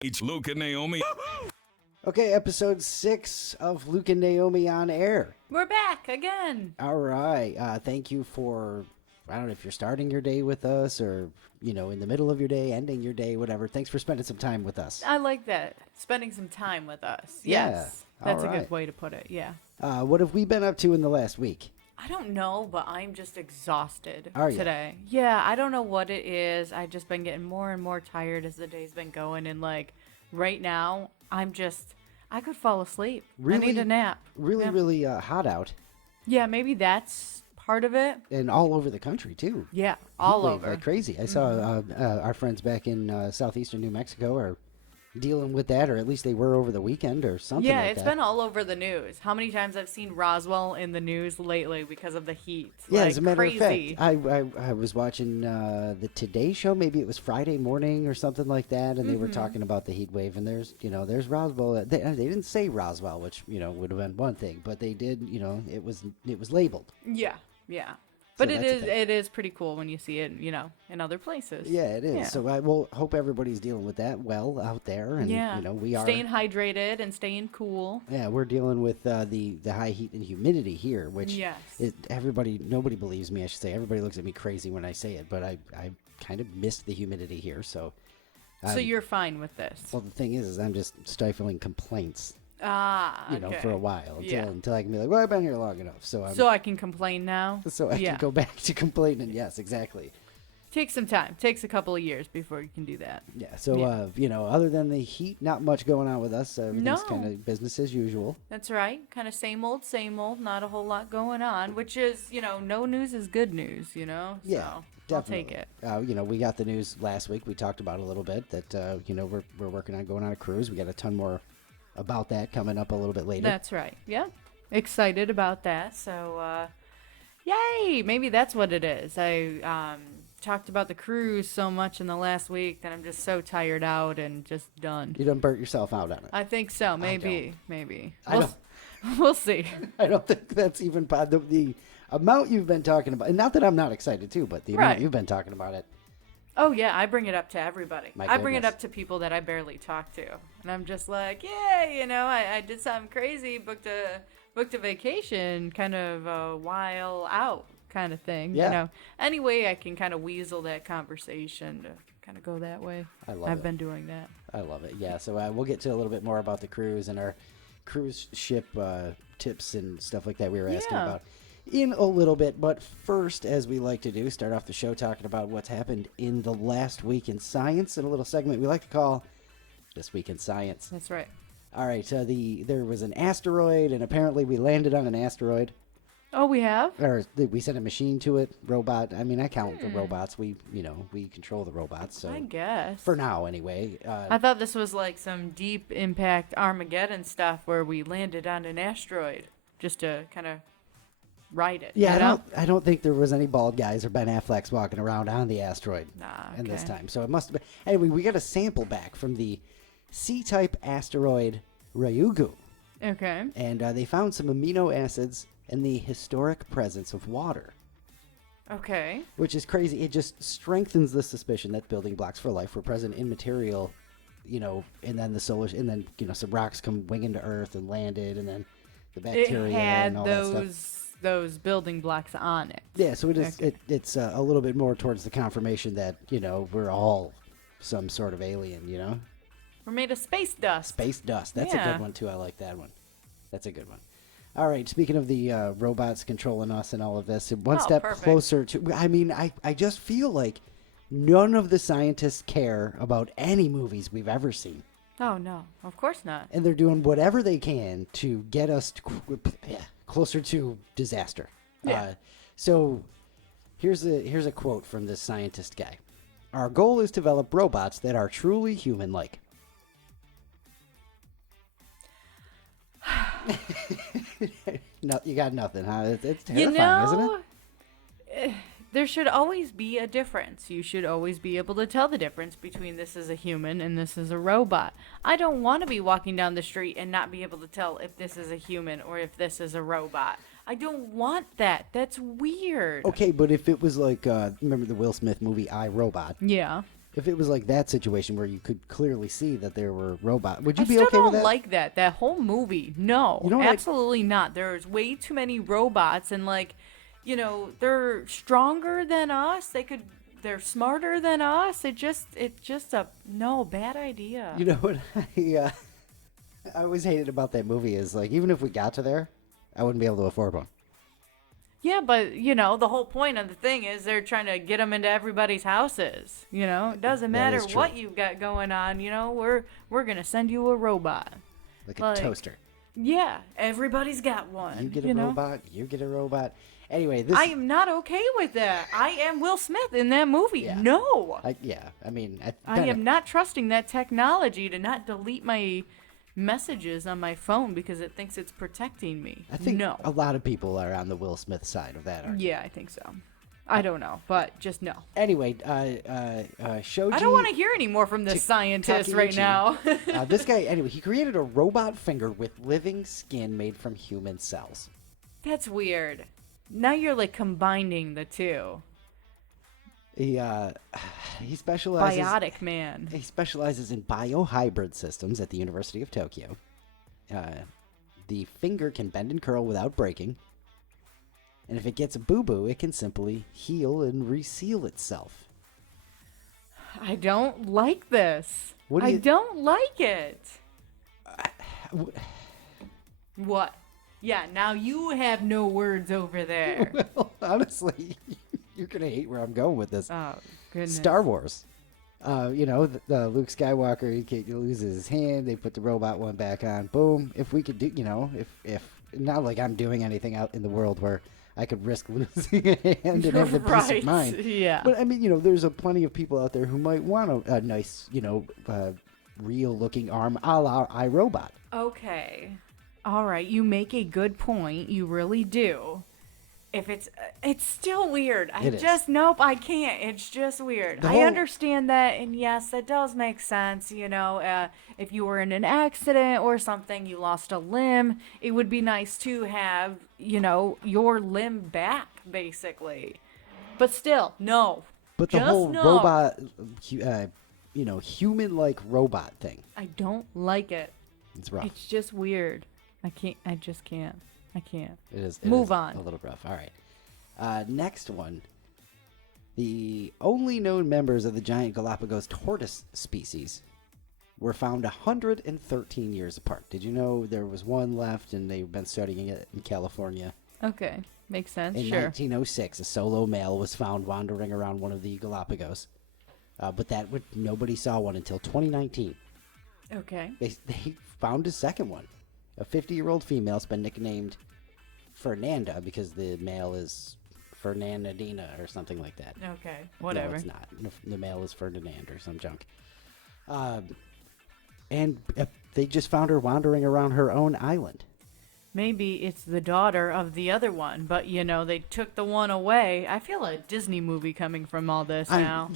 It's Luke and Naomi. Okay, episode 6 of Luke and Naomi On-Air. We're back again. All right. Thank you for, I don't know if you're starting your day with us or, in the middle of your day, ending your day, whatever. Thanks for spending some time with us. I like that. Spending some time with us. Yeah, Yes. That's all a right. good way to put it. Yeah. What have we been up to in the last week? I don't know, but I'm just exhausted Are ya? today. Yeah, I don't know what it is. I've just been getting more and more tired as the day's been going. And, right now, I could fall asleep. I need a nap. Really hot out. Yeah, maybe that's part of it. And all over the country, too. Yeah, all Heat wave over. like crazy. I saw our friends back in southeastern New Mexico are dealing with that, or at least they were over the weekend or something Yeah, like it's that. been all over the news. How many times I've seen Roswell in the news lately because of the heat. Yeah, like, as a matter crazy. of fact, I was watching the Today Show. Maybe it was Friday morning or something like that, and they were talking about the heat wave. And there's Roswell. They didn't say Roswell, which would have been one thing, but they did. It was labeled. Yeah. But that's a thing. it is pretty cool when you see it, in other places. Yeah, it is. Yeah. So I will hope everybody's dealing with that well out there, and we are staying hydrated and staying cool. Yeah, we're dealing with the high heat and humidity here, which Yes. nobody believes me. I should say everybody looks at me crazy when I say it, but I kind of missed the humidity here, so. So you're fine with this? Well, the thing is I'm just stifling complaints, Okay. for a while Yeah. until I can be like, well, I've been here long enough, so I can complain now? so I can go back to complaining. Yes, exactly. Takes some time. Takes a couple of years before you can do that. Yeah. So other than the heat, not much going on with us. Everything's No. kind of business as usual. That's right. Kind of same old, not a whole lot going on, which is, no news is good news, Yeah, so definitely. I'll take it. We got the news last week. We talked about it a little bit that we're working on going on a cruise. We got a ton more about that coming up a little bit later. That's right. Yeah. Excited about that. So, yay! Maybe that's what it is. I talked about the cruise so much in the last week that I'm just so tired out and just done. You done burnt yourself out on it. I think so. Maybe. I don't. We'll see. I don't think that's even the amount you've been talking about. And not that I'm not excited too, but the amount Right. you've been talking about it. Oh, yeah. I bring it up to everybody. My I bring it goodness. up to people that I barely talk to. And I'm just like, yeah, I did something crazy, booked a vacation kind of a while out kind of thing. Yeah. Any way I can kind of weasel that conversation to kind of go that way. I've been doing that. I love it. Yeah. So we'll get to a little bit more about the cruise and our cruise ship tips and stuff like that we were asking Yeah. about in a little bit. But first, as we like to do, start off the show talking about what's happened in the last week in science in a little segment we like to call This Week in Science. That's right. All right. There was an asteroid, and apparently we landed on an asteroid. Oh, we have? Or we sent a machine to it, robot. I mean, I count the robots. We control the robots. So I guess. for now, anyway. I thought this was like some deep impact Armageddon stuff where we landed on an asteroid just to kind of ride it. Yeah, I don't think there was any bald guys or Ben Afflecks walking around on the asteroid in this okay. time. So it must have been. Anyway, we got a sample back from the C-type asteroid Ryugu, Okay. and they found some amino acids in the historic presence of water. Okay. Which is crazy. It just strengthens the suspicion that building blocks for life were present in material, and then some rocks come winging to Earth and landed, and then the bacteria It had and all that stuff. those building blocks on it. Yeah, so it is. Okay. It's a little bit more towards the confirmation that we're all some sort of alien. We're made of space dust. Space dust. That's a Yeah. good one too. I like that one. That's a good one. All right. Speaking of the robots controlling us and all of this, one step perfect. closer to. I mean, I just feel like none of the scientists care about any movies we've ever seen, Oh, no. Of course not. and they're doing whatever they can to get us closer to disaster. Yeah. So here's a quote from this scientist guy. Our goal is to develop robots that are truly human-like. No, you got nothing, huh? It's terrifying, isn't it? There should always be a difference. You should always be able to tell the difference between this is a human and this is a robot. I don't want to be walking down the street and not be able to tell if this is a human or if this is a robot. I don't want that. That's weird. Okay, but if it was like, remember the Will Smith movie I, Robot? Yeah. If it was like that situation where you could clearly see that there were robots, would you I be still okay with don't that? like that. That whole movie. No, You don't like- absolutely not. There's way too many robots, and like, they're stronger than us. They're smarter than us. It's just a no bad idea. You know what I always hated about that movie is like even if we got to there, I wouldn't be able to afford one. Yeah, but the whole point of the thing is they're trying to get them into everybody's houses. It doesn't That matter is true. what you've got going on. We're gonna send you a robot. Like a toaster. Yeah, everybody's got one. You get a robot. You get a robot. Anyway, this I am not okay with that. I am Will Smith in that movie. Yeah. No. I mean, I am not trusting that technology to not delete my messages on my phone because it thinks it's protecting me. I think no. a lot of people are on the Will Smith side of that argument. Yeah, I think so. I don't know, but just no. Anyway, Shoji. I don't want to hear any more from this scientist right Takeuchi. now. This guy, anyway, he created a robot finger with living skin made from human cells. That's weird. Now you're like combining the two. He specializes. Biotic man. He specializes in biohybrid systems at the University of Tokyo. The finger can bend and curl without breaking. And if it gets a boo-boo, it can simply heal and reseal itself. I don't like this. What do I you- don't like it. What? Yeah, now you have no words over there. Well, honestly, you're going to hate where I'm going with this. Oh, goodness. Star Wars. The Luke Skywalker, he loses his hand. They put the robot one back on. Boom. If we could do, if not like I'm doing anything out in the world where I could risk losing a hand and have the peace Right, of mind. yeah. But I mean, there's plenty of people out there who might want a nice, real-looking arm a la iRobot. Okay. All right, you make a good point. You really do. If it's still weird. It is. Nope, I can't. It's just weird. The I whole- understand that, and yes, that does make sense. If you were in an accident or something, you lost a limb, it would be nice to have, your limb back, basically. But still, no. But the Just whole no. robot, human-like robot thing, I don't like it. it's rough. It's just weird. I just can't. I can't. It is. Move on. A little rough. All right. Next one. The only known members of the giant Galapagos tortoise species were found 113 years apart. Did you know there was one left and they've been studying it in California? Okay. Makes sense. In Sure. 1906, a solo male was found wandering around one of the Galapagos. But nobody saw one until 2019. Okay. They found a second one. A 50-year-old female has been nicknamed Fernanda because the male is Fernandina or something like that. Okay. Whatever. No, it's not. The male is Ferdinand or some junk. And they just found her wandering around her own island. Maybe it's the daughter of the other one, but they took the one away. I feel a Disney movie coming from all this now.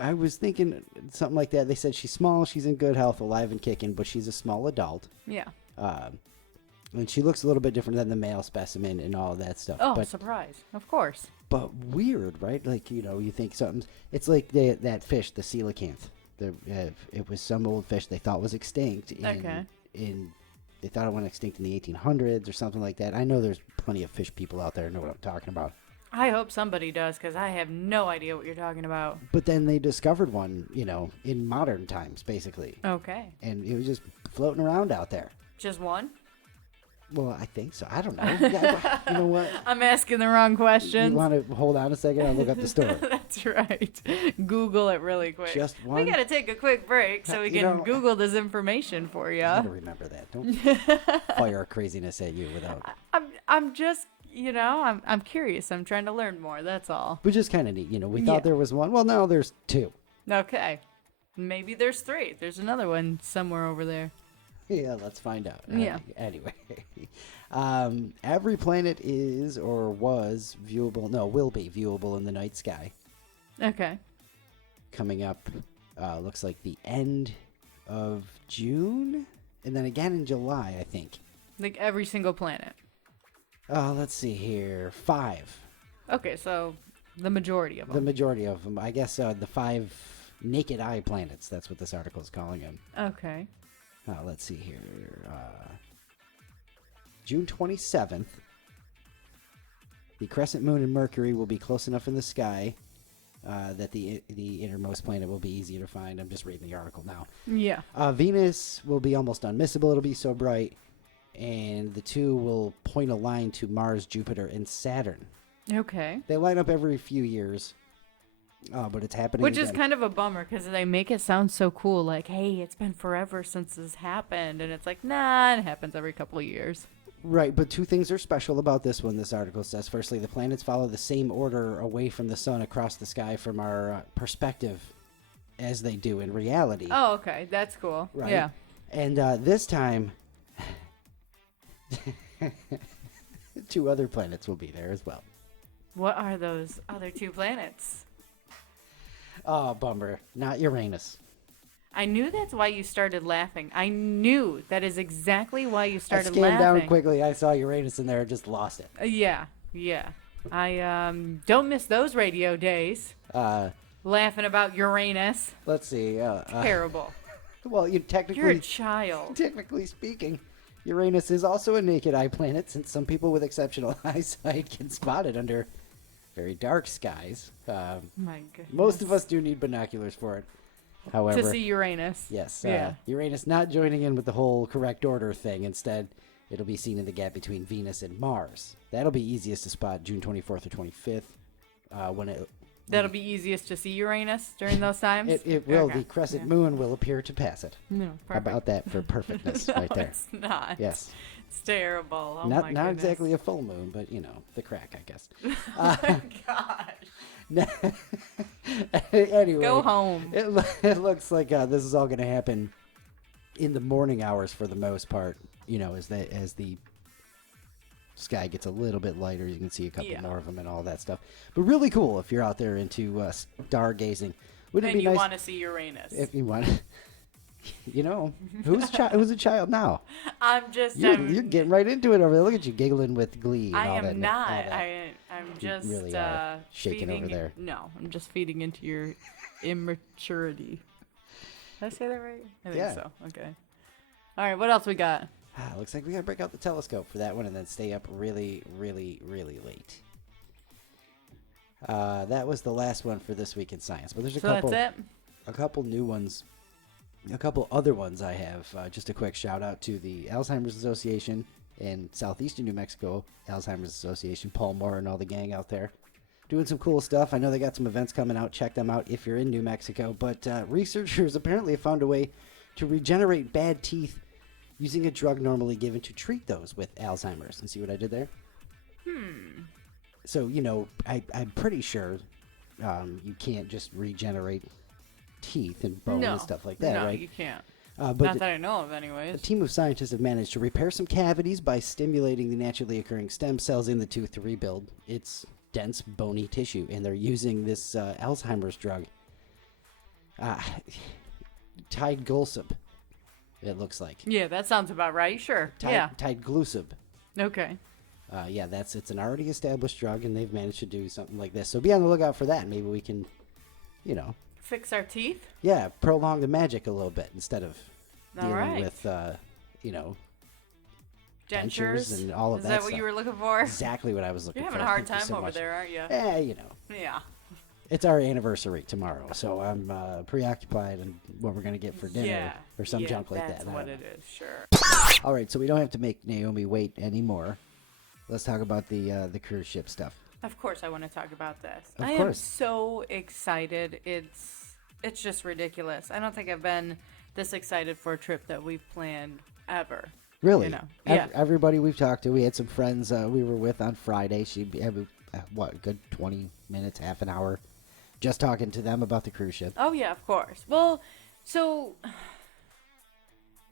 I was thinking something like that. They said she's small, she's in good health, alive and kicking, but she's a small adult. Yeah. And she looks a little bit different than the male specimen and all of that stuff. Oh, surprise. Of course. But weird, right? Like, you think something's... It's like that fish, the coelacanth. It was some old fish they thought was extinct. They thought it went extinct in the 1800s or something like that. I know there's plenty of fish people out there who know what I'm talking about. I hope somebody does, because I have no idea what you're talking about. But then they discovered one, in modern times, basically. Okay. And it was just floating around out there. Just one? Well, I think so. I don't know. Yeah, you know what? I'm asking the wrong questions. You want to hold on a second? I'll look up the story. That's right. Google it really quick. Just one? We got to take a quick break so we can Google this information for you. You gotta remember that. Don't fire craziness at you without. I'm just, I'm curious. I'm trying to learn more. That's all. But just kind of neat. We thought there was one. Well, now there's two. Okay. Maybe there's three. There's another one somewhere over there. Yeah, let's find out. Yeah. Anyway, every planet is or was viewable. No, will be viewable in the night sky. Okay. Coming up, looks like the end of June, and then again in July, I think. Like every single planet. Let's see here. 5. Okay, so the majority of them. The majority of them. I guess the 5 naked eye planets. That's what this article is calling them. Okay. Let's see here. June 27th, the crescent moon and Mercury will be close enough in the sky that the innermost planet will be easier to find. I'm just reading the article now. Yeah. Venus will be almost unmissable. It'll be so bright. And the two will point a line to Mars, Jupiter, and Saturn. Okay. They line up every few years. But it's happening Which again. is kind of a bummer because they make it sound so cool. Like, hey, it's been forever since this happened. And it's like, nah, it happens every couple of years. Right, but two things are special about this one, this article says. Firstly, the planets follow the same order away from the sun across the sky from our perspective as they do in reality. Oh, okay. That's cool. Right? Yeah. And this time, 2 other planets will be there as well. What are those other 2 planets? Oh, bummer. Not Uranus. I knew that's why you started laughing. I knew that is exactly why you started I scanned laughing. down quickly. I saw Uranus in there and just lost it. Yeah. I don't miss those radio days. Laughing about Uranus. Let's see. Terrible. Well, You're a technically child. speaking, Uranus is also a naked eye planet, since some people with exceptional eyesight can spot it under very dark skies. My goodness. Most of us do need binoculars for it. However, to see Uranus. yes, Yeah. Uranus not joining in with the whole correct order thing. Instead, it'll be seen in the gap between Venus and Mars. That'll be easiest to spot June 24th or 25th. When it That'll be easiest to see Uranus during those times? it will. Okay. The crescent moon will appear to pass it. No, How perfect. about that for perfectness right there? It's not. Yes. It's terrible. Oh not my not goodness. exactly a full moon, but the crack, I guess. Oh my gosh. Anyway, Go home. It looks like this is all going to happen in the morning hours for the most part. As the sky gets a little bit lighter, you can see a couple more of them and all that stuff. But really cool if you're out there into stargazing. Wouldn't it And be you nice want to see Uranus. if you want? Who's a child now? I'm just. You're getting right into it over there. Look at you giggling with glee. And I all am that, not. all that. I'm just really shaking feeding, over there. No, I'm just feeding into your immaturity. Did I say that right? I think Yeah. so. Okay. All right. What else we got? Looks like we gotta break out the telescope for that one and then stay up really, really, really late. That was the last one for this week in science, but there's That's it. a couple new ones, a couple other ones I have. Just a quick shout out to the Alzheimer's Association in southeastern New Mexico, Alzheimer's Association, Paul Moore and all the gang out there. Doing some cool stuff. I know they got some events coming out. Check them out if you're in New Mexico. But researchers apparently have found a way to regenerate bad teeth using a drug normally given to treat those with Alzheimer's. And see what I did there? So, I'm pretty sure you can't just regenerate teeth and bone and stuff like that, no, right? you can't. But Not that I know of, a anyways. team of scientists have managed to repair some cavities by stimulating the naturally occurring stem cells in the tooth to rebuild its dense, bony tissue. And they're using this Alzheimer's drug, Tideglusib, it looks like. Yeah, that sounds about right. Sure. Yeah. Tideglusib. Okay. It's an already established drug, and they've managed to do something like this. So be on the lookout for that. Maybe we can, Fix our teeth. prolong the magic a little bit instead of All dealing right. with, Dentures and all of Is that that what stuff. you were looking for? Exactly what I was looking You're for. having a hard Thank you time so over much. there, aren't you? Yeah. It's our anniversary tomorrow, so I'm preoccupied in what we're going to get for dinner or some junk like that. That's I what don't know. it is, sure. All right, so we don't have to make Naomi wait anymore. Let's talk about the cruise ship stuff. Of course I want to talk about this. Of I am course. so excited. It's just ridiculous. I don't think I've been this excited for a trip that we've planned ever. Really? Yeah. Everybody we've talked to, we had some friends we were with on Friday. She had a good 20 minutes, half an hour, just talking to them about the cruise ship. Oh, yeah, of course. Well, so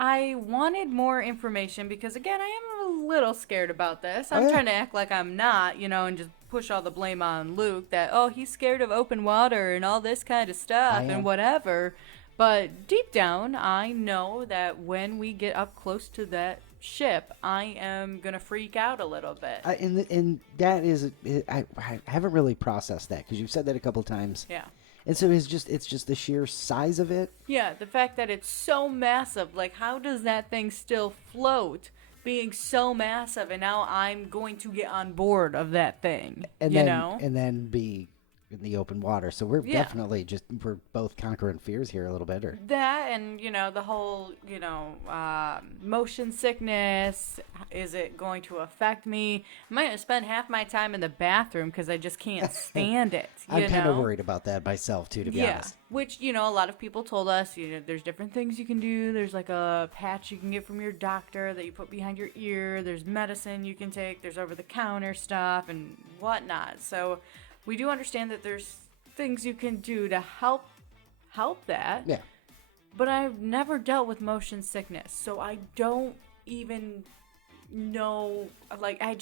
I wanted more information because, again, I am a little scared about this. I'm trying to act like I'm not, and just push all the blame on Luke that, he's scared of open water and all this kind of stuff and whatever. But deep down, I know that when we get up close to that ship, I am going to freak out a little bit. And that is, I haven't really processed that because you've said that a couple times. Yeah. And so it's just the sheer size of it. Yeah, the fact that it's so massive. Like, how does that thing still float being so massive? And now I'm going to get on board of that thing, And you then know? and then be in the open water. So we're Yeah. definitely we're both conquering fears here a little bit. Or That and, the whole, motion sickness. Is it going to affect me? I might spend half my time in the bathroom because I just can't stand it. I'm kind know? of worried about that myself too, to be honest. Which, a lot of people told us, there's different things you can do. There's like a patch you can get from your doctor that you put behind your ear. There's medicine you can take. There's over-the-counter stuff and whatnot. So we do understand that there's things you can do to help that. Yeah. But I've never dealt with motion sickness, so I don't even know. Like, it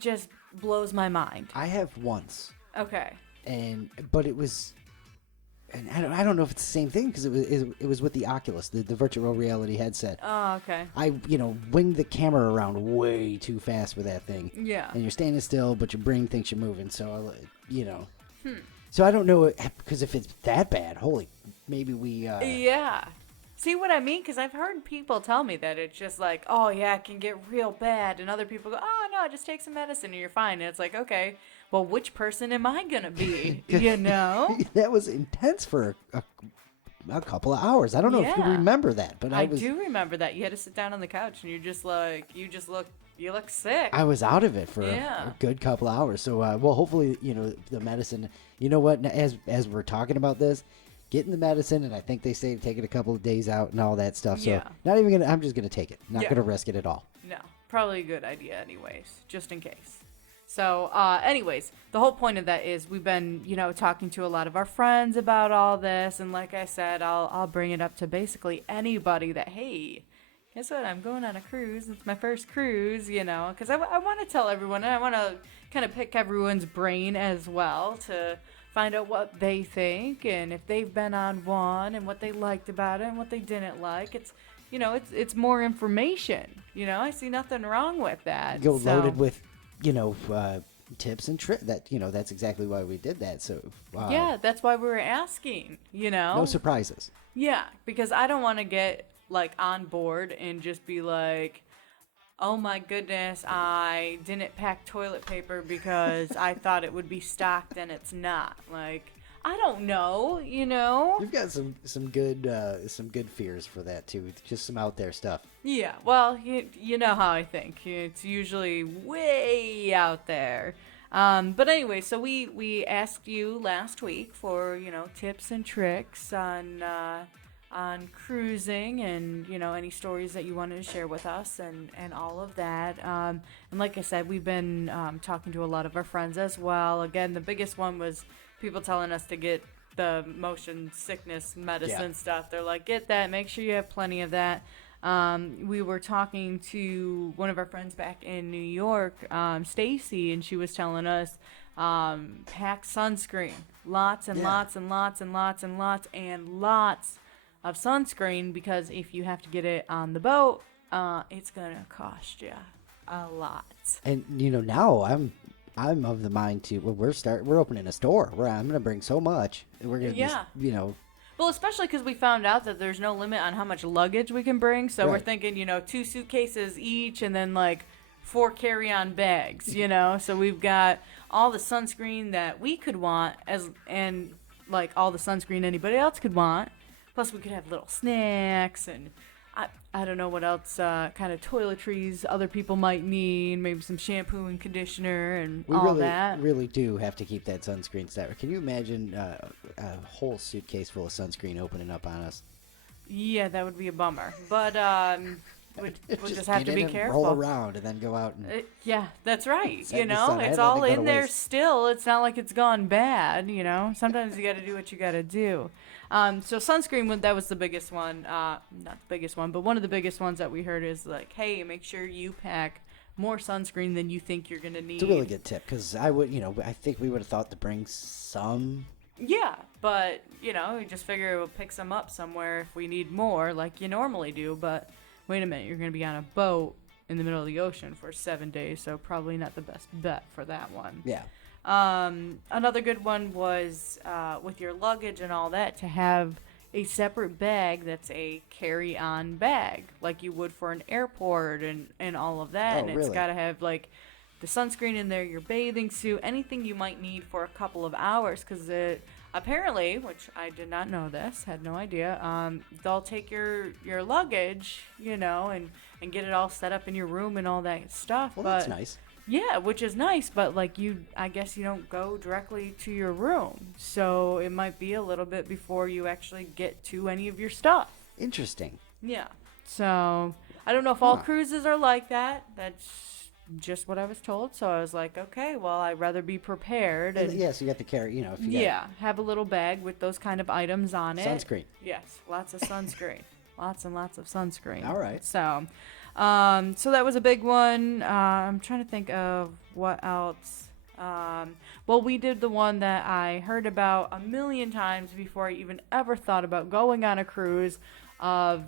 just blows my mind. I have once. Okay. But it was, and I don't know if it's the same thing because it was with the Oculus, the virtual reality headset. Oh, okay. I winged the camera around way too fast with that thing. Yeah. And you're standing still, but your brain thinks you're moving. So So I don't know because if it's that bad, maybe we. Yeah. See what I mean? Because I've heard people tell me that it's just like, oh yeah, it can get real bad, and other people go, oh no, just take some medicine and you're fine. And it's like, okay, well, which person am I gonna be? That was intense for a couple of hours. I don't know if you Yeah. remember that, but I do remember that. You had to sit down on the couch and you look sick. I was out of it for Yeah. a good couple of hours. So, hopefully, the medicine. You know what? As we're talking about this, getting the medicine, and I think they say take it a couple of days out and all that stuff. So, Yeah. not even gonna. I'm just gonna take it. Not Yeah. gonna risk it at all. No, probably a good idea anyways, just in case. So, anyways, the whole point of that is we've been, talking to a lot of our friends about all this. And like I said, I'll bring it up to basically anybody that, hey, guess what? I'm going on a cruise. It's my first cruise, because I want to tell everyone, and I want to kind of pick everyone's brain as well to find out what they think and if they've been on one and what they liked about it and what they didn't like. It's, it's more information. I see nothing wrong with that. Go loaded with, tips and tricks. That's exactly why we did that. So yeah, that's why we were asking. No surprises. Yeah, because I don't want to get like on board and just be like, oh my goodness, I didn't pack toilet paper because I thought it would be stocked and it's not. Like, I don't know, You've got some good fears for that too. Just some out there stuff. Yeah, well, you know how I think. It's usually way out there. But anyway, so we asked you last week for, tips and tricks on cruising and, any stories that you wanted to share with us and all of that. And like I said, we've been talking to a lot of our friends as well. Again, the biggest one was people telling us to get the motion sickness medicine stuff. They're like, get that, make sure you have plenty of that. We were talking to one of our friends back in New York, Stacy, and she was telling us, pack sunscreen, lots and lots and lots and lots and lots and lots of sunscreen, because if you have to get it on the boat, it's gonna cost you a lot. And now I'm of the mind to we're opening a store where I'm gonna bring so much. We're gonna Well, especially because we found out that there's no limit on how much luggage we can bring. So we're thinking, 2 suitcases each and then like 4 carry-on bags, So we've got all the sunscreen that we could want and like all the sunscreen anybody else could want. Plus we could have little snacks and I don't know what else kind of toiletries other people might need. Maybe some shampoo and conditioner and all that. We really do have to keep that sunscreen stock. Can you imagine a whole suitcase full of sunscreen opening up on us? Yeah, that would be a bummer. But we'll just have to be careful. Roll around and then go out and. Yeah, that's right. Set the sun. It's all in there still. It's not like it's gone bad. Sometimes you got to do what you got to do. So sunscreen, that was the biggest one. Not the biggest one, but one of the biggest ones that we heard is like, hey, make sure you pack more sunscreen than you think you're gonna need. It's a really good tip because I think we would have thought to bring some. Yeah, but we just figure we'll pick some up somewhere if we need more, like you normally do. But wait a minute, you're gonna be on a boat in the middle of the ocean for 7 days, so probably not the best bet for that one. Yeah. Another good one was with your luggage and all that to have a separate bag that's a carry-on bag, like you would for an airport and all of that. Oh, and it's really? got to have like the sunscreen in there, your bathing suit, anything you might need for a couple of hours, because it apparently, which I did not know this, had no idea, they'll take your luggage, and get it all set up in your room and all that stuff. Well, but that's nice. yeah, which is nice, but like I guess you don't go directly to your room, so it might be a little bit before you actually get to any of your stuff. Interesting. Yeah. So I don't know if all Huh. cruises are like that. That's just what I was told. So I was like, okay, well, I'd rather be prepared. And Yeah, so you have to carry, if you yeah, have a little bag with those kind of items on it. sunscreen. Yes, lots of sunscreen. Lots and lots of sunscreen. All right. So, so that was a big one. I'm trying to think of what else. Well, we did the one that I heard about a million times before I even ever thought about going on a cruise, of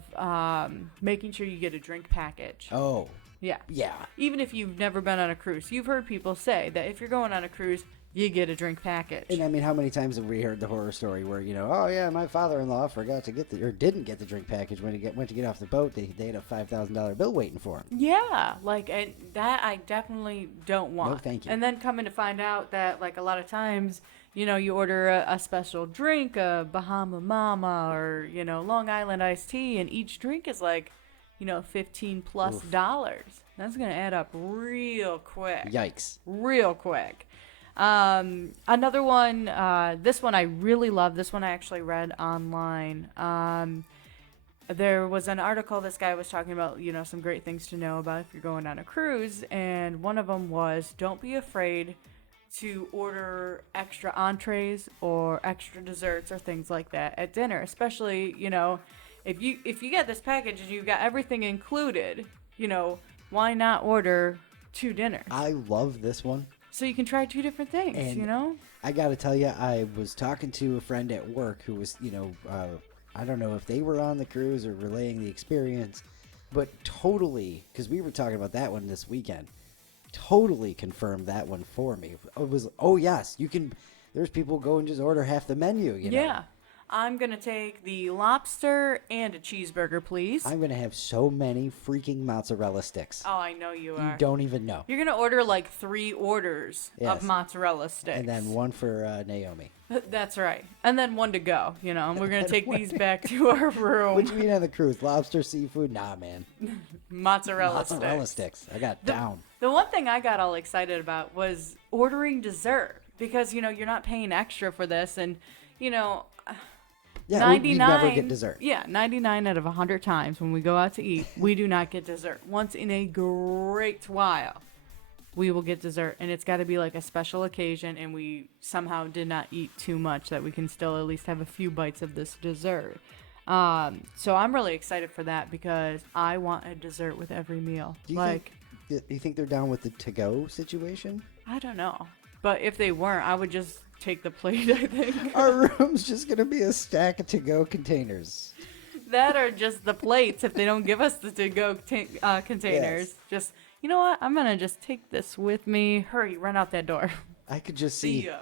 making sure you get a drink package. Oh, Yeah. yeah. Even if you've never been on a cruise, you've heard people say that if you're going on a cruise, you get a drink package. And I mean, how many times have we heard the horror story where, oh yeah, my father-in-law forgot to get or didn't get the drink package when he went to get off the boat. They had a $5,000 bill waiting for him. Yeah, like, and that I definitely don't want. No, thank you. And then coming to find out that, like, a lot of times, you order a special drink, a Bahama Mama, or, Long Island iced tea, and each drink is like, $15 plus. That's going to add up real quick. Yikes. Real quick. Another one, this one I really love. This one I actually read online. There was an article this guy was talking about, some great things to know about if you're going on a cruise. And one of them was, don't be afraid to order extra entrees or extra desserts or things like that at dinner. Especially, if you get this package and you've got everything included, why not order 2 dinners? I love this one. So you can try 2 different things, And I got to tell you, I was talking to a friend at work who was, I don't know if they were on the cruise or relaying the experience, but totally, because we were talking about that one this weekend, totally confirmed that one for me. It was, oh yes, you can, there's people go and just order half the menu, Yeah. I'm going to take the lobster and a cheeseburger, please. I'm going to have so many freaking mozzarella sticks. Oh, I know you are. You don't even know. You're going to order like 3 orders Yes. of mozzarella sticks. And then one for Naomi. That's right. And then one to go, and we're going to take these back to our room. What you eat on the cruise? Lobster, seafood? Nah, man. Mozzarella sticks. I got down. The one thing I got all excited about was ordering dessert because, you're not paying extra for this. And, Yeah, 99, we never get dessert. Yeah, 99 out of 100 times when we go out to eat, we do not get dessert. Once in a great while, we will get dessert, and it's got to be like a special occasion, and we somehow did not eat too much that we can still at least have a few bites of this dessert. So I'm really excited for that because I want a dessert with every meal. Do you think they're down with the to-go situation? I don't know. But if they weren't, I would just take the plate, I think. Our room's just going to be a stack of to-go containers. That or just the plates if they don't give us the to-go containers. Yes. Just, you know what? I'm going to just take this with me. Hurry, run out that door. I could just See see ya.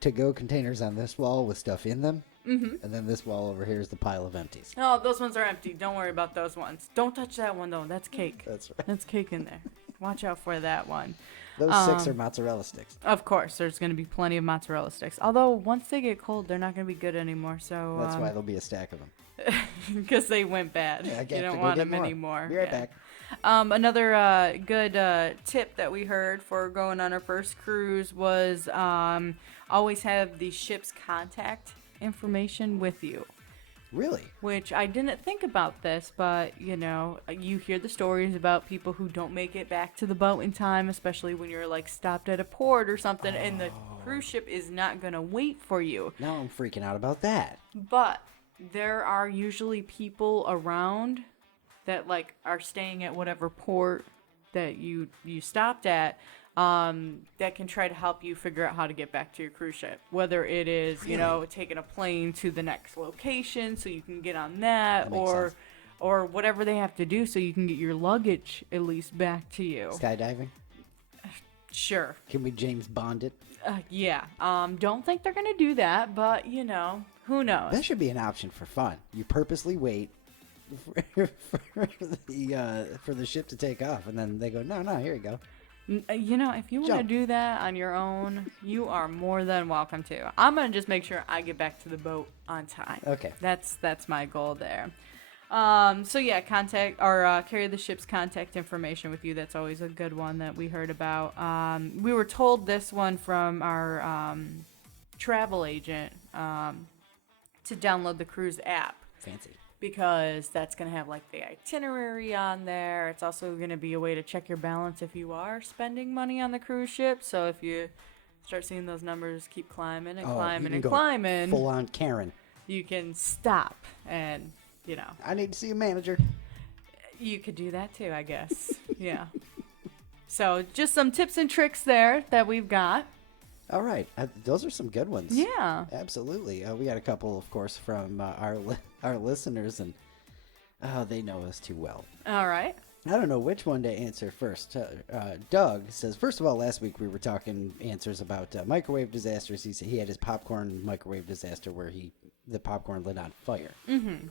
to-go containers on this wall with stuff in them. Mm-hmm. And then this wall over here is the pile of empties. Oh, those ones are empty. Don't worry about those ones. Don't touch that one, though. That's cake. That's right. That's cake in there. Watch out for that one. Those 6 are mozzarella sticks. Of course, there's going to be plenty of mozzarella sticks. Although, once they get cold, they're not going to be good anymore. So That's why there'll be a stack of them. because they went bad. Yeah, I You get to don't go want get them more. anymore. Be right Yeah. back. Another good tip that we heard for going on our first cruise was always have the ship's contact information with you. Really? Which I didn't think about this, but you hear the stories about people who don't make it back to the boat in time, especially when you're like stopped at a port or something, and the cruise ship is not going to wait for you. Now I'm freaking out about that. But there are usually people around that like are staying at whatever port that you stopped at, that can try to help you figure out how to get back to your cruise ship. Whether it is, taking a plane to the next location so you can get on that, That makes sense. or whatever they have to do so you can get your luggage at least back to you. Skydiving? Sure. Can we James Bond it? Yeah. Don't think they're gonna do that, but who knows? That should be an option for fun. You purposely wait for the ship to take off, and then they go, no, here you go. If you want to do that on your own, you are more than welcome to. I'm gonna just make sure I get back to the boat on time. Okay. That's my goal there. So yeah, contact or carry the ship's contact information with you. That's always a good one that we heard about. We were told this one from our travel agent to download the cruise app. Fancy. Because that's going to have like the itinerary on there. It's also going to be a way to check your balance if you are spending money on the cruise ship. So if you start seeing those numbers keep climbing and climbing and climbing, full on Karen, you can stop and, I need to see a manager. You could do that too, I guess. Yeah. So just some tips and tricks there that we've got. All right. Those are some good ones. Yeah. Absolutely. We got a couple, of course, from our listeners, and they know us too well. All right. I don't know which one to answer first. Doug says, first of all, last week we were talking answers about microwave disasters. He said he had his popcorn microwave disaster where the popcorn lit on fire. Mm-hmm.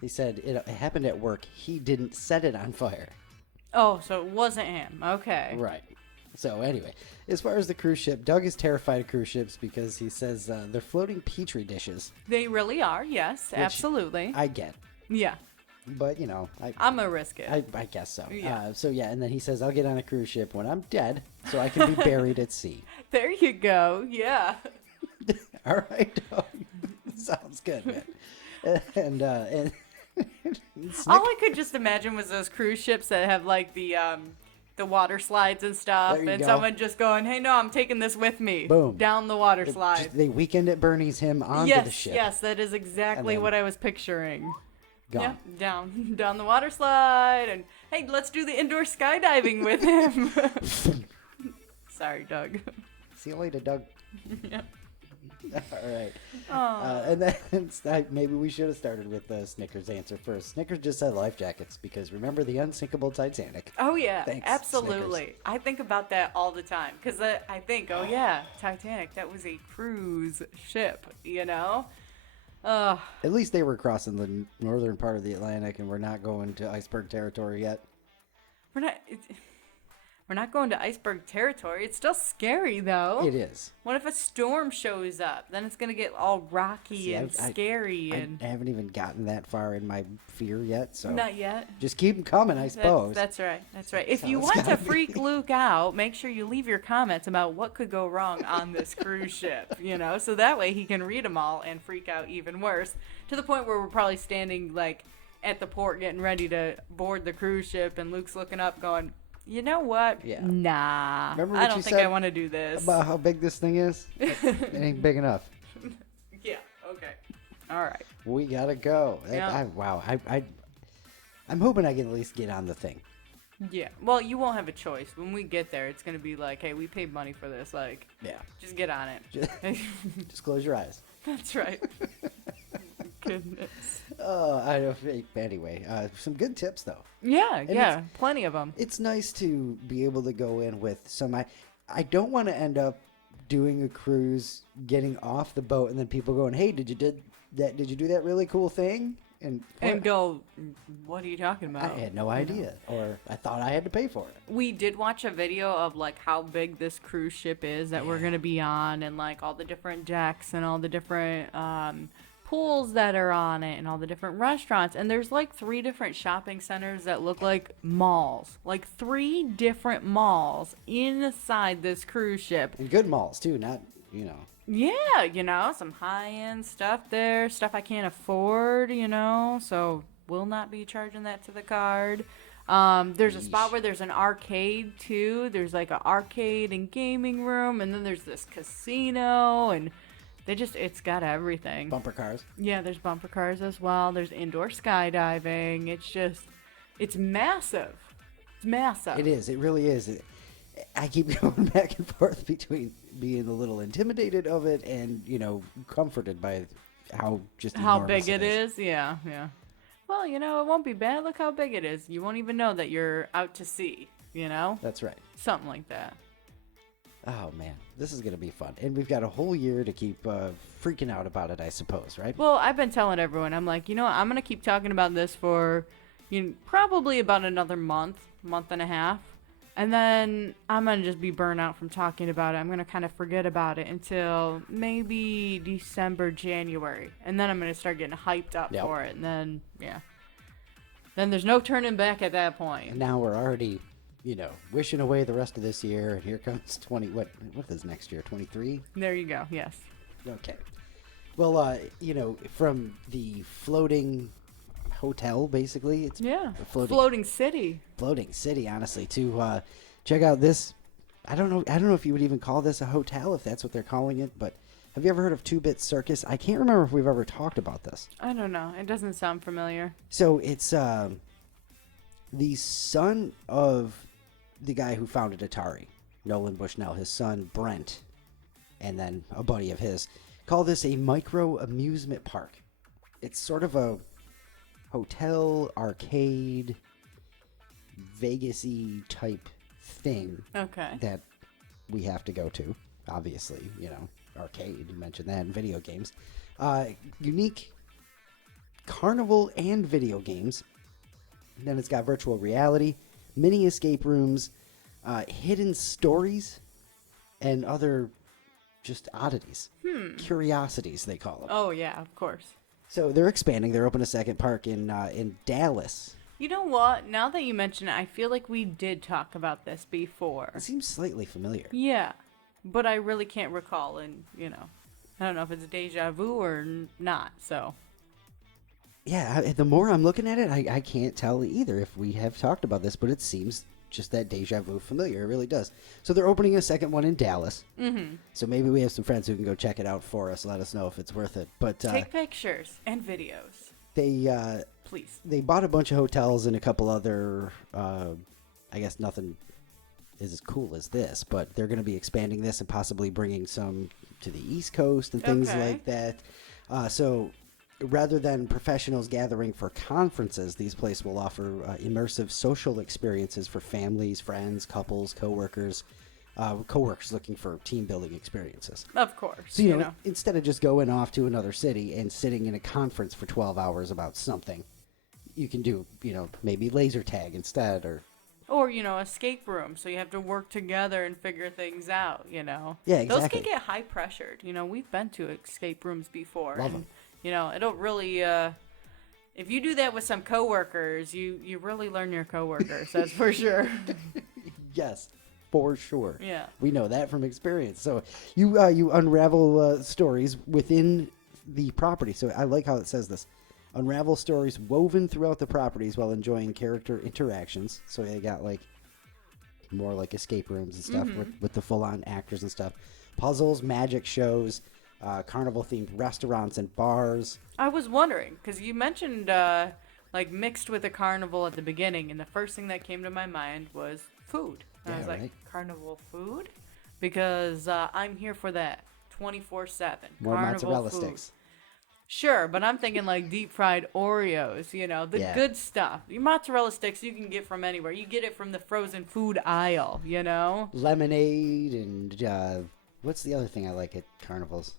He said it happened at work. He didn't set it on fire. Oh, so it wasn't him. Okay. Right. So anyway, as far as the cruise ship, Doug is terrified of cruise ships because he says they're floating petri dishes. They really are, yes, absolutely. I get. Yeah. But, I'm going to risk it. I guess so. Yeah. And then he says, I'll get on a cruise ship when I'm dead so I can be buried at sea. There you go. Yeah. All right, Doug. Sounds good, man. And all I could just imagine was those cruise ships that have like the water slides and stuff, and someone just going, "Hey, no, I'm taking this with me." Boom. Down the water slide. They Weekend at Bernie's him onto the ship. Yes, that is exactly what I was picturing. Gone. Yeah, down the water slide, and hey, let's do the indoor skydiving with him. Sorry, Doug. See you later, Doug. Yeah. All right. And then maybe we should have started with Snickers' answer first. Snickers just said life jackets because remember the unsinkable Titanic. Oh, yeah. Thanks, Absolutely. Snickers. I think about that all the time because I think, oh, yeah, Titanic, that was a cruise ship, At least they were crossing the northern part of the Atlantic and we're not going to iceberg territory yet. We're not going to iceberg territory. It's still scary, though. It is. What if a storm shows up? Then it's going to get all rocky and scary. I haven't even gotten that far in my fear yet. So not yet. Just keep them coming, I suppose. That's right. If you want to freak Luke out, make sure you leave your comments about what could go wrong on this cruise ship, so that way he can read them all and freak out even worse, to the point where we're probably standing, like, at the port getting ready to board the cruise ship, and Luke's looking up going, you know what? Yeah. Nah. Remember I don't think I want to do this. About how big this thing is? It ain't big enough. Yeah. Okay. All right. We gotta go. Yeah. I'm hoping I can at least get on the thing. Yeah. Well, you won't have a choice. When we get there, it's gonna be like, hey, we paid money for this. Like, yeah. Just get on it. Just close your eyes. That's right. Goodness. Oh, I don't think. Anyway, some good tips though. Yeah, plenty of them. It's nice to be able to go in with some. I don't want to end up doing a cruise, getting off the boat, and then people going, "Hey, did you do that really cool thing?" And go, what are you talking about? I had no idea, or I thought I had to pay for it. We did watch a video of like how big this cruise ship is that we're gonna be on, and like all the different decks and all the different pools that are on it and all the different restaurants, and there's like 3 different shopping centers that look like malls, like 3 different malls inside this cruise ship, and good malls too, not yeah, some high-end stuff there, stuff I can't afford, so we'll not be charging that to the card. There's a spot where there's an arcade too. There's like an arcade and gaming room, and then there's this casino, and it's got everything. Bumper cars. Yeah, there's bumper cars as well. There's indoor skydiving. It's massive. It's massive. It is. It really is. I keep going back and forth between being a little intimidated of it and, comforted by how big it is. Yeah. Well, it won't be bad. Look how big it is. You won't even know that you're out to sea, That's right. Something like that. Oh, man. This is going to be fun. And we've got a whole year to keep freaking out about it, I suppose, right? Well, I've been telling everyone, I'm like, you know what, I'm going to keep talking about this for probably about another month and a half. And then I'm going to just be burnt out from talking about it. I'm going to kind of forget about it until maybe December, January. And then I'm going to start getting hyped up for it. And then, then there's no turning back at that point. And now we're already, wishing away the rest of this year. And here comes what is next year, 23? There you go, yes. Okay. Well, from the floating hotel, basically. It's floating city. Floating city, honestly, to check out this. I don't know if you would even call this a hotel, if that's what they're calling it, but have you ever heard of 2-Bit Circus? I can't remember if we've ever talked about this. I don't know. It doesn't sound familiar. So it's the son of the guy who founded Atari, Nolan Bushnell, his son Brent, and then a buddy of his, call this a micro amusement park. It's sort of a hotel, arcade, Vegas-y type thing. Okay. That we have to go to, obviously, arcade, you mentioned that, and video games. Unique carnival and video games. Then it's got virtual reality, mini escape rooms, hidden stories, and other just oddities. Curiosities, they call them. Oh, yeah, of course. So they're expanding. They're opening a second park in Dallas. You know what? Now that you mention it, I feel like we did talk about this before. It seems slightly familiar. Yeah, but I really can't recall, and, I don't know if it's deja vu or not, so. Yeah, the more I'm looking at it, I can't tell either if we have talked about this, but it seems just that deja vu familiar. It really does. So they're opening a second one in Dallas. Mm-hmm. So maybe we have some friends who can go check it out for us. Let us know if it's worth it. But take pictures and videos. Please. They bought a bunch of hotels and a couple other. I guess nothing is as cool as this, but they're going to be expanding this and possibly bringing some to the East Coast and things like that. So rather than professionals gathering for conferences, these places will offer immersive social experiences for families, friends, couples, coworkers looking for team building experiences. Of course. So, instead of just going off to another city and sitting in a conference for 12 hours about something, you can do, maybe laser tag instead or, escape room. So you have to work together and figure things out, Yeah, exactly. Those can get high pressured. We've been to escape rooms before. Love them. It'll really, if you do that with some coworkers, you really learn your coworkers, that's for sure. Yes, for sure. Yeah. We know that from experience. So you unravel stories within the property. So I like how it says this. Unravel stories woven throughout the properties while enjoying character interactions. So they got more like escape rooms and stuff with the full-on actors and stuff. Puzzles, magic shows, carnival-themed restaurants and bars. I was wondering, because you mentioned mixed with a carnival at the beginning, and the first thing that came to my mind was food. And I was like, carnival food? Because I'm here for that 24/7. More carnival mozzarella food. sticks. Sure, but I'm thinking deep fried Oreos, the good stuff. Your mozzarella sticks you can get from anywhere. You get it from the frozen food aisle, Lemonade and what's the other thing I like at carnivals?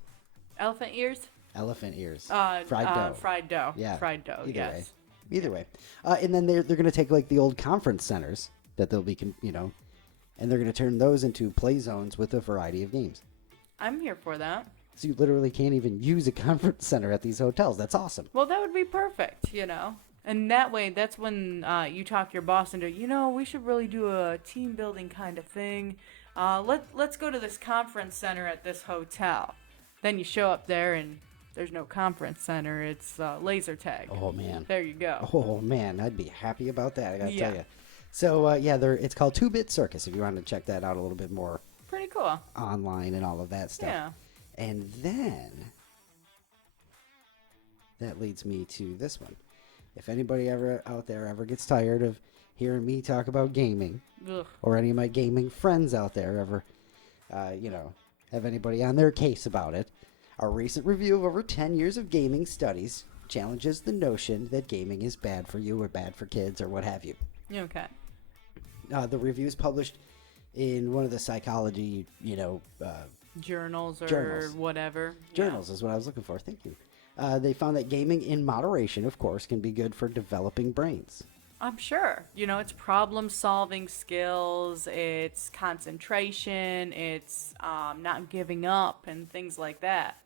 Elephant ears? Elephant ears. Fried dough. Fried dough. Yeah. Fried dough, yes. Either way. And then they're going to take the old conference centers that they'll be, and they're going to turn those into play zones with a variety of games. I'm here for that. So you literally can't even use a conference center at these hotels. That's awesome. Well, that would be perfect, And that way, that's when you talk your boss into, we should really do a team building kind of thing. Let's go to this conference center at this hotel. Then you show up there and there's no conference center. It's laser tag. Oh, man. There you go. Oh, man. I'd be happy about that, I got to tell you. So, it's called 2-Bit Circus if you want to check that out a little bit more. Pretty cool. Online and all of that stuff. Yeah. And then that leads me to this one. If anybody out there ever gets tired of hearing me talk about gaming, or any of my gaming friends out there ever, have anybody on their case about it, our recent review of over 10 years of gaming studies challenges the notion that gaming is bad for you or bad for kids or what have you. Okay. The reviews published in one of the psychology, Journals or Journals. whatever. journals is what I was looking for. Thank you. They found that gaming in moderation, of course, can be good for developing brains. I'm sure. It's problem-solving skills, it's concentration, it's not giving up and things like that.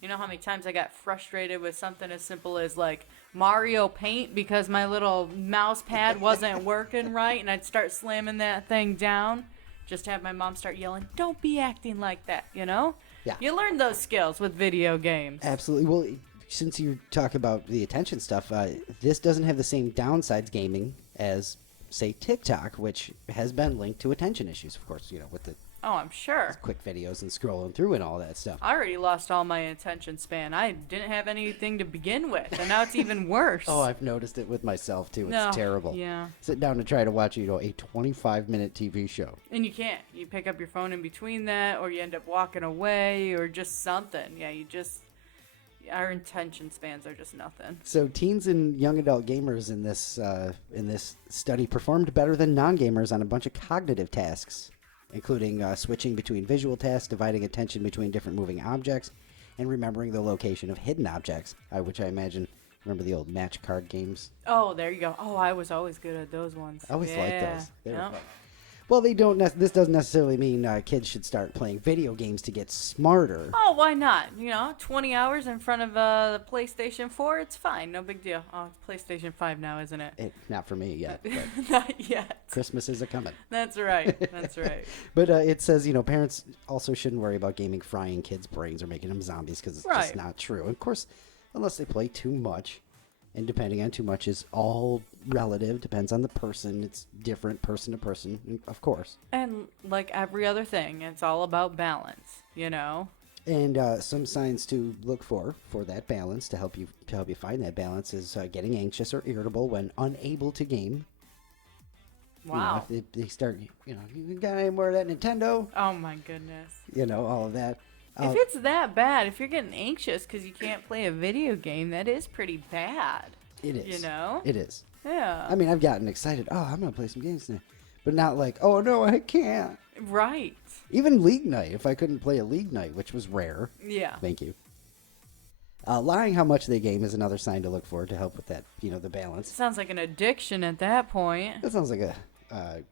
You know how many times I got frustrated with something as simple as, like, Mario Paint because my little mouse pad wasn't working right, and I'd start slamming that thing down just to have my mom start yelling, "Don't be acting like that," Yeah. You learn those skills with video games. Absolutely. Well, since you talk about the attention stuff, this doesn't have the same downsides gaming as, say, TikTok, which has been linked to attention issues, of course, with the Oh, I'm sure. quick videos and scrolling through and all that stuff. I already lost all my attention span. I didn't have anything to begin with, and now it's even worse. Oh, I've noticed it with myself, too. It's No, terrible. yeah. Sit down to try to watch, a 25-minute TV show. And you can't. You pick up your phone in between that, or you end up walking away, or just something. Yeah, our attention spans are just nothing. So teens and young adult gamers in this study performed better than non-gamers on a bunch of cognitive tasks, including switching between visual tasks, dividing attention between different moving objects, and remembering the location of hidden objects, which I imagine, remember the old match card games? Oh, there you go. Oh, I was always good at those ones. I always liked Yeah. those. They were Yep. fun. Well, this doesn't necessarily mean kids should start playing video games to get smarter. Oh, why not? 20 hours in front of the PlayStation 4, it's fine. No big deal. Oh, it's PlayStation 5 now, isn't it? Not for me yet, but Not yet. Christmas is a-coming. That's right. That's right. But it says, parents also shouldn't worry about gaming frying kids' brains or making them zombies because it's just Right. not true. Of course, unless they play too much, and depending on too much is all relative, depends on the person. It's different person to person, of course. And like every other thing, it's all about balance, And some signs to look for that balance, to help you find that balance, is getting anxious or irritable when unable to game. Wow. If they start, you got any more of that Nintendo? Oh my goodness. All of that. If it's that bad, if you're getting anxious because you can't play a video game, that is pretty bad. It is. It is. Yeah. I mean, I've gotten excited. Oh, I'm going to play some games now. But not like, oh, no, I can't. Right. Even League Night, if I couldn't play a League Night, which was rare. Yeah. Thank you. Lying how much they game is another sign to look for to help with that, the balance. Sounds like an addiction at that point. That sounds like a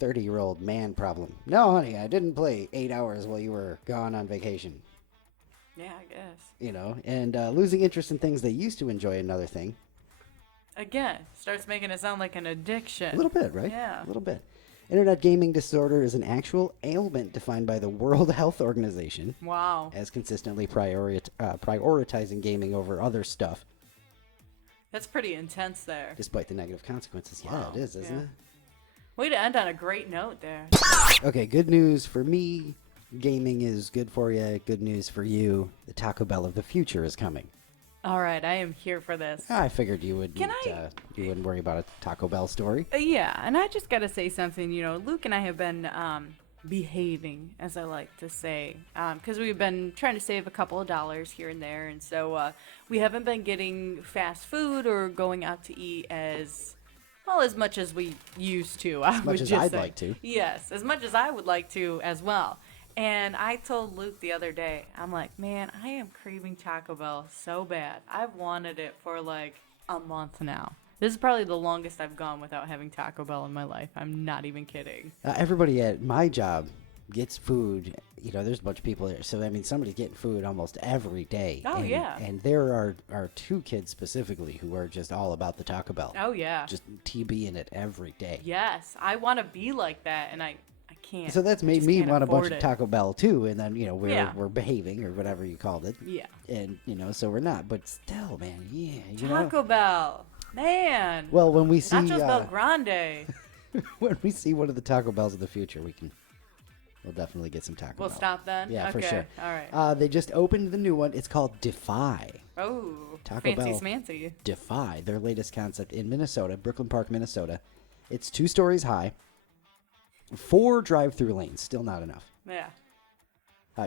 30-year-old man problem. No, honey, I didn't play 8 hours while you were gone on vacation. Yeah, I guess. And losing interest in things they used to enjoy, another thing. Again, starts making it sound like an addiction. A little bit, right? Yeah. A little bit. Internet gaming disorder is an actual ailment defined by the World Health Organization. Wow. As consistently prioritizing gaming over other stuff. That's pretty intense there. Despite the negative consequences. Yeah, Wow. it is, isn't it? Way to end on a great note there. Okay, good news for me. Gaming is good for you. Good news for you. The Taco Bell of the future is coming. All right, I am here for this. I figured you wouldn't. Can You wouldn't worry about a Taco Bell story. Yeah, and I just got to say something. Luke and I have been behaving, as I like to say, because we've been trying to save a couple of dollars here and there, and so we haven't been getting fast food or going out to eat as much as we used to. As much as I'd like to. Yes, as much as I would like to as well. And I told Luke the other day, I'm like, man, I am craving Taco Bell so bad. I've wanted it for like a month now. This is probably the longest I've gone without having Taco Bell in my life. I'm not even kidding. Everybody at my job gets food. There's a bunch of people there. So, I mean, somebody's getting food almost every day. Oh, yeah. And there are two kids specifically who are just all about the Taco Bell. Oh, yeah. Just TB in it every day. Yes, I want to be like that, and I can't. So that's I made just me can't want a bunch afford of it. Taco Bell, too. And then, Yeah. we're behaving or whatever you called it. Yeah. And, so we're not. But still, man, yeah. Taco Bell. Man. Well, when we see... Nachos Bel Grande. when we see one of the Taco Bells of the future, we'll definitely get some Taco Bell. We'll stop then? Yeah, okay. for sure. All right. They just opened the new one. It's called Defy. Oh, Taco fancy Bell. smancy. Defy, their latest concept in Minnesota, Brooklyn Park, Minnesota. It's 2 stories high, 4 drive-through lanes, still not enough. Yeah.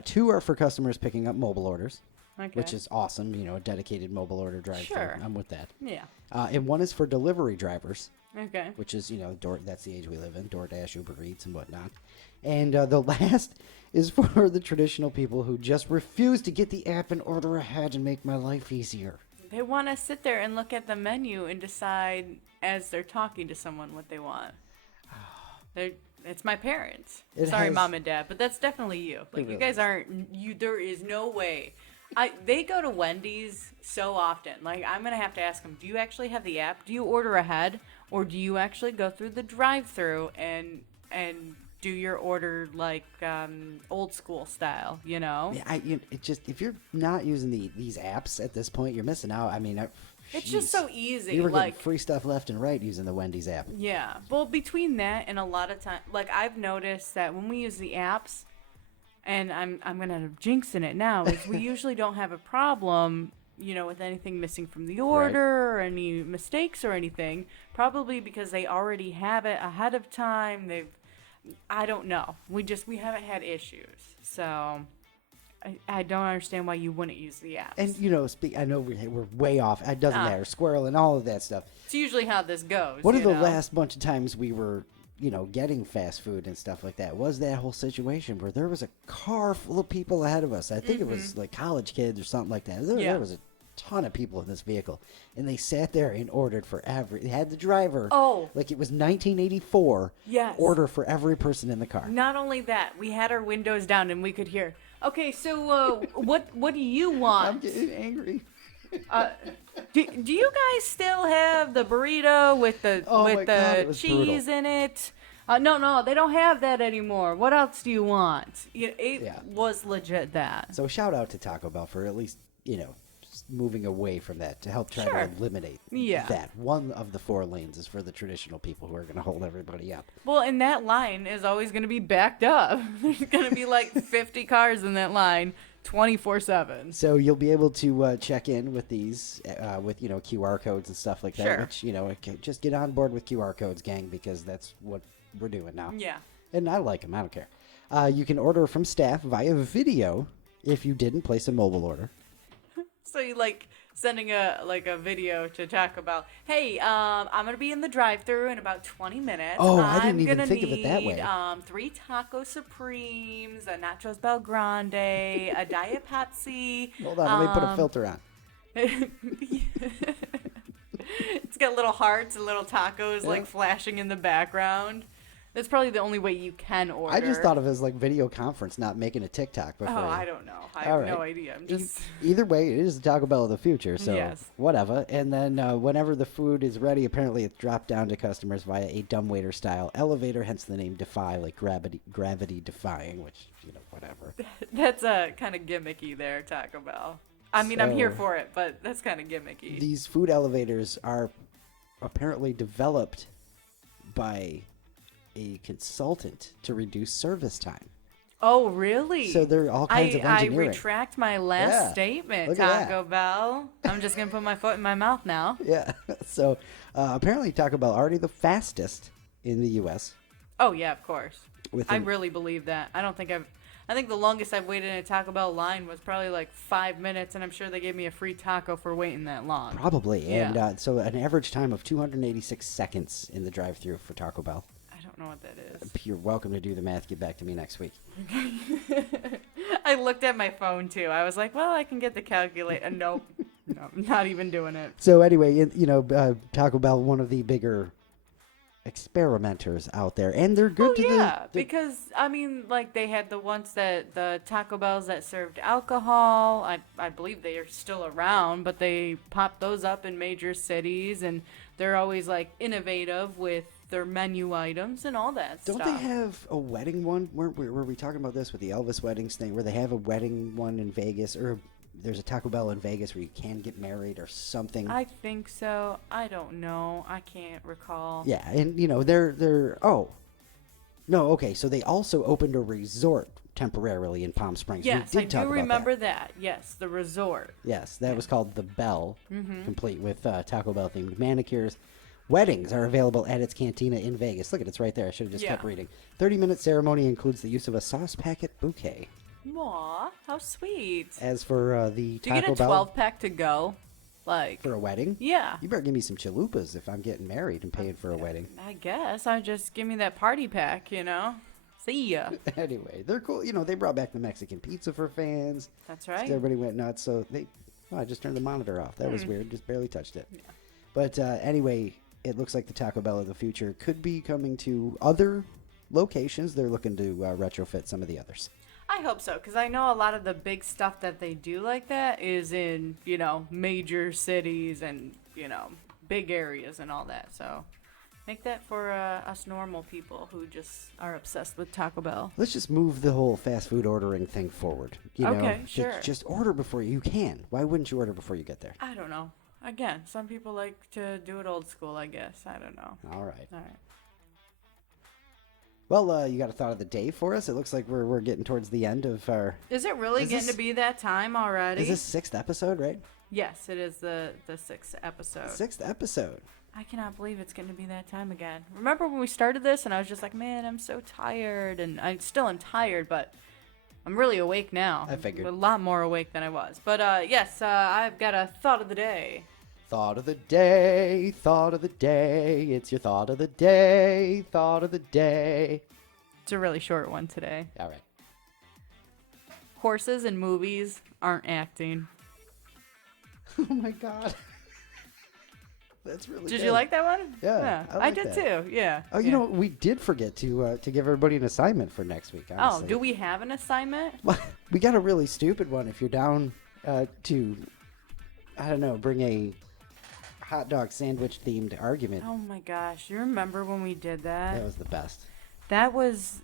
2 are for customers picking up mobile orders, Okay. which is awesome. A dedicated mobile order drive-through. Sure. I'm with that. Yeah. And 1 is for delivery drivers. Okay. which is, that's the age we live in, DoorDash, Uber Eats, and whatnot. And the last is for the traditional people who just refuse to get the app and order ahead and make my life easier. They want to sit there and look at the menu and decide as they're talking to someone what they want. It's my parents. Sorry, Mom and Dad, but that's definitely you. Like, you guys aren't. There is no way. They go to Wendy's so often. Like, I'm gonna have to ask them, do you actually have the app? Do you order ahead, or do you actually go through the drive-through and do your order like old school style? Yeah, it just, if you're not using these apps at this point, you're missing out. I mean, it's just so easy. You were getting free stuff left and right using the Wendy's app. Yeah. Well, between that and a lot of time, like, I've noticed that when we use the apps, and I'm gonna jinx in it now, is we usually don't have a problem, with anything missing from the order or any mistakes or anything. Probably because they already have it ahead of time. I don't know. We haven't had issues. So I don't understand why you wouldn't use the apps. And, I know we're way off. It doesn't matter. Squirrel and all of that stuff. It's usually how this goes. One of the last bunch of times we were, getting fast food and stuff like that was that whole situation where there was a car full of people ahead of us. I think it was like college kids or something like that. There was a ton of people in this vehicle. And they sat there and ordered for they had the driver. Oh. Like it was 1984. Yes. Order for every person in the car. Not only that, we had our windows down and we could hear, okay, so what do you want? I'm getting angry. Do you guys still have the burrito with the cheese brutal. in it? No, they don't have that anymore. What else do you want? It was legit that. So shout out to Taco Bell for at least, moving away from that to help try to eliminate that. One of the 4 lanes is for the traditional people who are going to hold everybody up. Well, and that line is always going to be backed up. There's going to be like 50 cars in that line 24/7. So you'll be able to check in with these with QR codes and stuff like that. Sure. Which just get on board with QR codes, gang, because that's what we're doing now. Yeah. And I like them. I don't care. You can order from staff via video if you didn't place a mobile order. So you like sending a video to Taco Bell. Hey, I'm gonna be in the drive-thru in about 20 minutes. Oh, I didn't even think of it that way. 3 Taco Supremes, a Nachos Bel Grande, a Diet Pepsi. Hold on, let me put a filter on. It's got little hearts and little tacos like flashing in the background. That's probably the only way you can order. I just thought of it as like video conference, not making a TikTok before. Oh, I don't know. I have no idea. I'm just... Either way, it is the Taco Bell of the future, so whatever. And then whenever the food is ready, apparently it's dropped down to customers via a dumbwaiter style elevator, hence the name Defy, like gravity defying, which, whatever. That's kind of gimmicky there, Taco Bell. I mean, I'm here for it, but that's kind of gimmicky. These food elevators are apparently developed by a consultant to reduce service time. Oh, really? So there are all kinds of engineering. I retract my last statement, Taco Bell. I'm just going to put my foot in my mouth now. Yeah. So apparently Taco Bell already the fastest in the U.S. Oh, yeah, of course. I really believe that. I think the longest I've waited in a Taco Bell line was probably like 5 minutes, and I'm sure they gave me a free taco for waiting that long. Probably. And so an average time of 286 seconds in the drive-thru for Taco Bell. I don't know what that is. You're welcome to do the math. Get back to me next week. I looked at my phone, too. I was like, well, I can get the calculator. Nope. No, I'm not even doing it. So anyway, Taco Bell, one of the bigger experimenters out there, and they're good because I mean, like, they had the Taco Bells that served alcohol. I believe they are still around, but they popped those up in major cities, and they're always like innovative with their menu items and all that stuff. Don't they have a wedding one? Were we talking about this with the Elvis weddings thing, where they have a wedding one in Vegas, or there's a Taco Bell in Vegas where you can get married or something? I think so. I don't know. I can't recall. Yeah, and so they also opened a resort temporarily in Palm Springs. Yes, I do remember that. Yes, the resort. Yes, that was called the Bell, complete with Taco Bell themed manicures. Weddings are available at its cantina in Vegas. Look at it, it's right there. I should have just kept reading. 30-minute ceremony includes the use of a sauce packet bouquet. Aw, how sweet. As for the Taco Bell... Do you get a 12-pack to go? Like, For a wedding? yeah. You better give me some chalupas if I'm getting married and paying for a wedding. I guess. I just give me that party pack, See ya. Anyway, they're cool. They brought back the Mexican pizza for fans. That's right. Everybody went nuts. So I just turned the monitor off. That was weird. Just barely touched it. Yeah. But anyway, it looks like the Taco Bell of the future could be coming to other locations. They're looking to retrofit some of the others. I hope so, because I know a lot of the big stuff that they do like that is in, major cities and, big areas and all that. So make that for us normal people who just are obsessed with Taco Bell. Let's just move the whole fast food ordering thing forward. Okay, sure. Just order before you can. Why wouldn't you order before you get there? I don't know. Again, some people like to do it old school, I guess. I don't know. All right. All right. Well, you got a thought of the day for us? It looks like we're getting towards the end of our... Is it really getting to be that time already? Is this 6th episode, right? Yes, it is the 6th episode. 6th episode. I cannot believe it's going to be that time again. Remember when we started this and I was just like, man, I'm so tired. And I still am tired, but I'm really awake now. I figured. I'm a lot more awake than I was. But yes, I've got a thought of the day. Thought of the day, thought of the day. It's your thought of the day, thought of the day. It's a really short one today. All right. Horses in movies aren't acting. Oh my God. That's really Did good. you like that one? Yeah, I I like did that. too. Yeah. Oh, you know, we did forget to give everybody an assignment for next week. Honestly. Oh, do we have an assignment? Well, we got a really stupid one. If you're down to, I don't know, bring a hot dog sandwich themed argument. Oh my gosh. You remember when we did that? That was the best. That was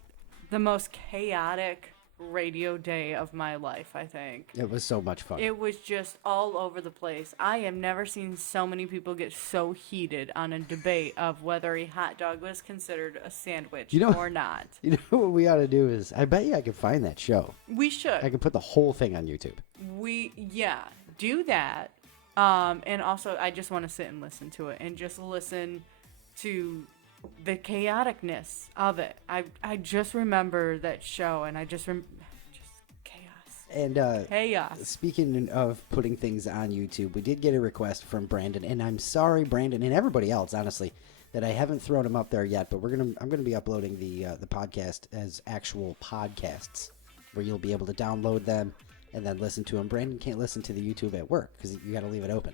the most chaotic radio day of my life, I think. It was so much fun. It was just all over the place. I have never seen so many people get so heated on a debate of whether a hot dog was considered a sandwich or not. You know what we ought to do is, I bet you I could find that show. We should. I could put the whole thing on YouTube. Do that. And also, I just want to sit and listen to it and just listen to the chaoticness of it. I just remember that show, and just chaos. And Chaos. speaking of putting things on YouTube, we did get a request from Brandon, and I'm sorry, Brandon, and everybody else, honestly, that I haven't thrown them up there yet. But I'm gonna be uploading the podcast as actual podcasts, where you'll be able to download them and then listen to them. Brandon can't listen to the YouTube at work because you got to leave it open.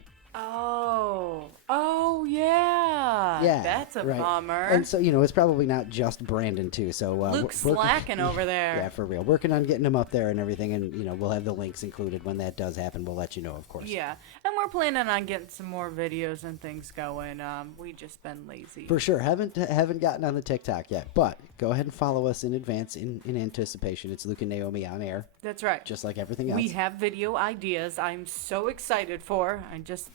Oh, yeah. Yeah, That's a right. bummer. And so, it's probably not just Brandon, too. So Luke's slacking over there. Yeah, for real. Working on getting them up there and everything. And, we'll have the links included when that does happen. We'll let you know, of course. Yeah. And we're planning on getting some more videos and things going. We just been lazy. For sure. Haven't gotten on the TikTok yet. But go ahead and follow us in advance in anticipation. It's Luke and Naomi On-Air. That's right. Just like everything else. We have video ideas I'm so excited for. I just,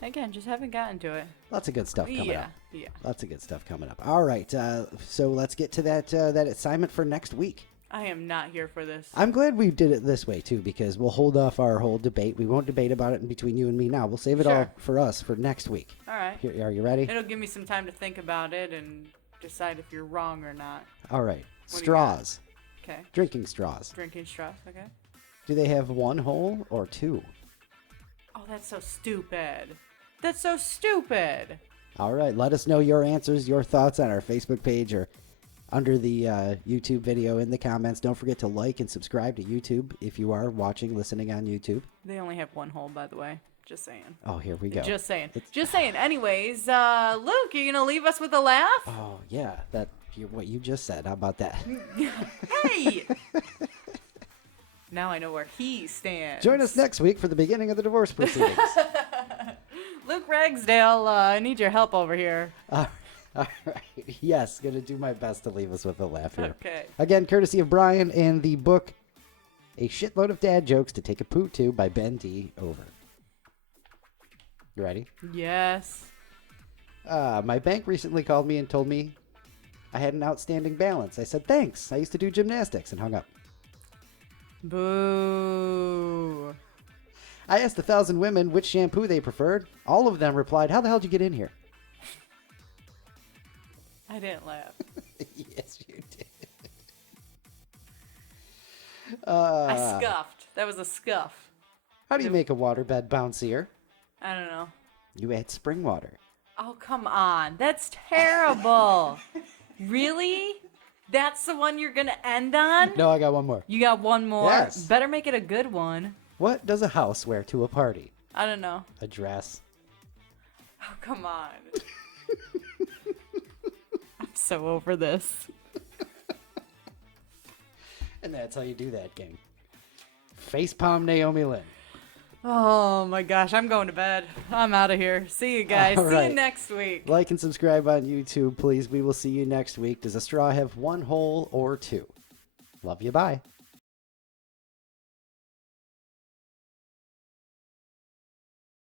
again, just haven't gotten to it. Lots of good stuff coming up. Yeah. Lots of good stuff coming up. All right. So let's get to that assignment for next week. I am not here for this. I'm glad we did it this way, too, because we'll hold off our whole debate. We won't debate about it in between you and me now. We'll save it all for us for next week. All right. Here, are you ready? It'll give me some time to think about it and decide if you're wrong or not. All right. What do you Straws. Okay. Drinking straws. Drinking straws, okay. Do they have one hole or two? Oh, that's so stupid. That's so stupid. All right. Let us know your answers, your thoughts on our Facebook page or under the YouTube video in the comments. Don't forget to like and subscribe to YouTube if you are listening on YouTube. They only have one hole, by the way. Just saying. Oh, here we go. Just saying. Just saying. Anyways, Luke, you gonna leave us with a laugh? Oh, yeah. What you just said. How about that? Hey! Now I know where he stands. Join us next week for the beginning of the divorce proceedings. Luke Ragsdale, I need your help over here. All right. Yes, going to do my best to leave us with a laugh here. Okay. Again, courtesy of Brian and the book, A Shitload of Dad Jokes to Take a Poot To by Ben D. Over. You ready? Yes. My bank recently called me and told me I had an outstanding balance. I said, thanks. I used to do gymnastics, and hung up. Boo. I asked 1,000 women which shampoo they preferred. All of them replied, how the hell did you get in here? I didn't laugh. Yes, you did. I scuffed. That was a scuff. How do you make a waterbed bouncier? I don't know. You add spring water. Oh, come on. That's terrible. Really? That's the one you're going to end on? No, I got one more. You got one more? Yes. Better make it a good one. What does a house wear to a party? I don't know. A dress. Oh, come on. I'm so over this. And that's how you do that, gang. Facepalm Naomi Lynn. Oh my gosh, I'm going to bed. I'm out of here. See you guys. All See right. you next week. Like and subscribe on YouTube, please. We will see you next week. Does a straw have one hole or two? Love you. Bye.